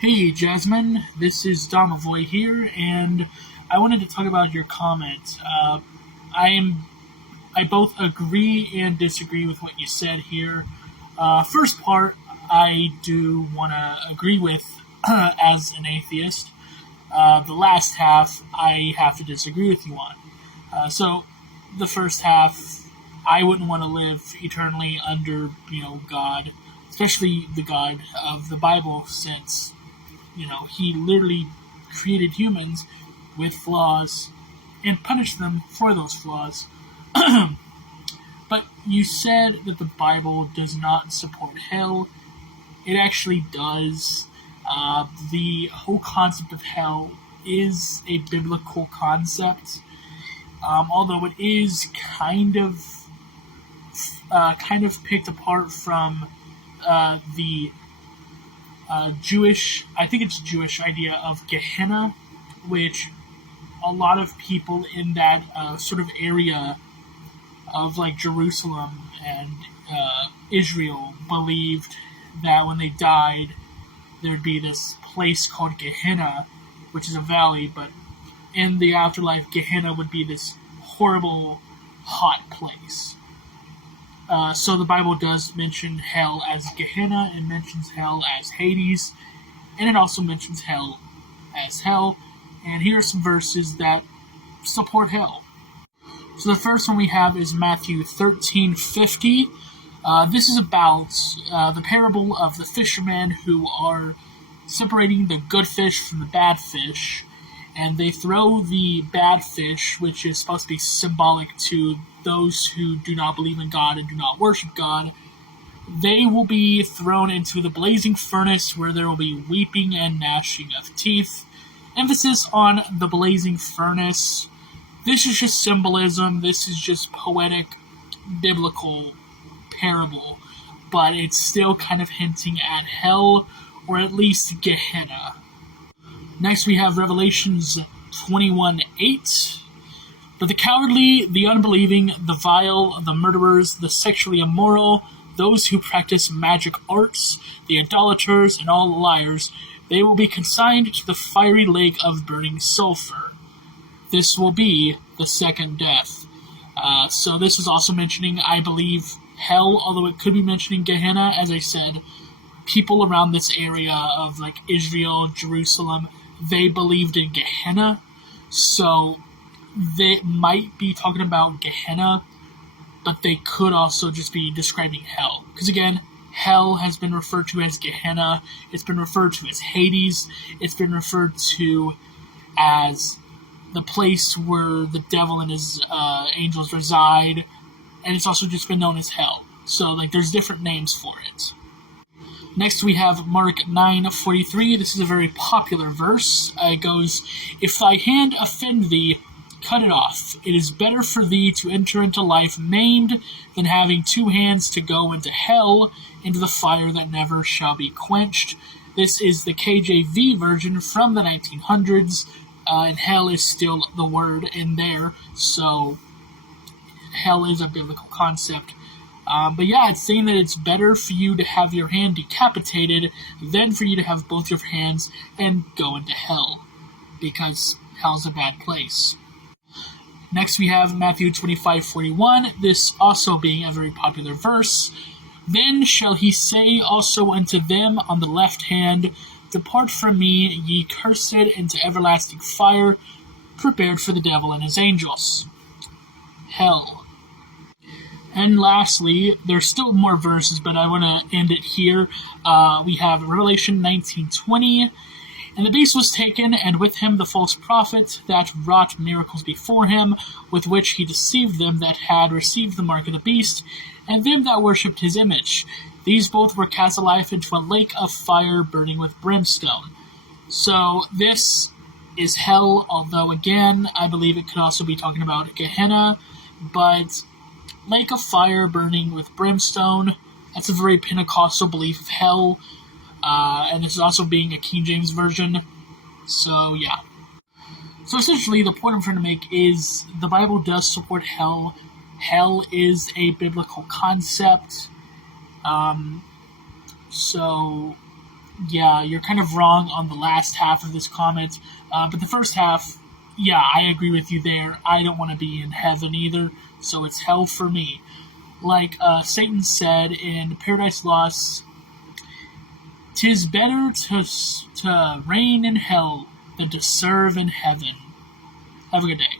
Hey Jasmine, this is Domavoy here, and I wanted to talk about your comment. I am I both agree and disagree with what you said here. First part, I do want to agree with as an atheist. The last half, I have to disagree with you on. So, the first half, I wouldn't want to live eternally under God, especially the God of the Bible, since he literally created humans with flaws and punished them for those flaws. But you said that the Bible does not support hell. It actually does. The whole concept of hell is a biblical concept, although it is kind of picked apart from the Jewish, I think it's Jewish idea of Gehenna, which a lot of people in that sort of area of like Jerusalem and Israel believed that when they died, there would be this place called Gehenna, which is a valley, but in the afterlife, Gehenna would be this horrible, hot place. So the Bible does mention hell as Gehenna, and mentions hell as Hades, and it also mentions hell as hell. And here are some verses that support hell. So the first one we have is Matthew 13:50. This is about the parable of the fishermen who are separating the good fish from the bad fish, and they throw the bad fish, which is supposed to be symbolic to those who do not believe in God and do not worship God. They will be thrown into the blazing furnace where there will be weeping and gnashing of teeth. Emphasis on the blazing furnace. This is just symbolism. This is just poetic, biblical parable. But it's still kind of hinting at hell, or at least Gehenna. Next we have Revelations 21:8. But the cowardly, the unbelieving, the vile, the murderers, the sexually immoral, those who practice magic arts, the idolaters, and all liars, they will be consigned to the fiery lake of burning sulfur. This will be the second death. So this is also mentioning, I believe, hell, although it could be mentioning Gehenna. As I said, people around this area of like Israel, Jerusalem, they believed in Gehenna. So they might be talking about Gehenna, but they could also just be describing hell. Because again, hell has been referred to as Gehenna, it's been referred to as Hades, it's been referred to as the place where the devil and his angels reside, and it's also just been known as hell. So like there's different names for it. Next we have Mark 9:43. This is a very popular verse. It goes, "If thy hand offend thee, cut it off. It is better for thee to enter into life maimed than having two hands to go into hell, into the fire that never shall be quenched." This is the KJV version from the 1900s, and hell is still the word in there, so hell is a biblical concept. But yeah, it's saying that it's better for you to have your hand decapitated than for you to have both your hands and go into hell, because hell's a bad place. Next we have Matthew 25:41, this also being a very popular verse. "Then shall he say also unto them on the left hand, Depart from me, ye cursed, into everlasting fire, prepared for the devil and his angels." Hell. And lastly, there's still more verses, but I want to end it here. We have Revelation 19:20. "And the beast was taken, and with him the false prophet that wrought miracles before him, with which he deceived them that had received the mark of the beast, and them that worshipped his image. These both were cast alive into a lake of fire burning with brimstone." So this is hell, although again, I believe it could also be talking about Gehenna, but lake of fire burning with brimstone, that's a very Pentecostal belief of hell. And this is also being a King James version. So, yeah. So, essentially, the point I'm trying to make is the Bible does support hell. Hell is a biblical concept. So, Yeah, you're kind of wrong on the last half of this comment, but the first half, yeah, I agree with you there. I don't want to be in heaven either, so it's hell for me. Like Satan said in Paradise Lost, "'Tis better to reign in hell than to serve in heaven." Have a good day.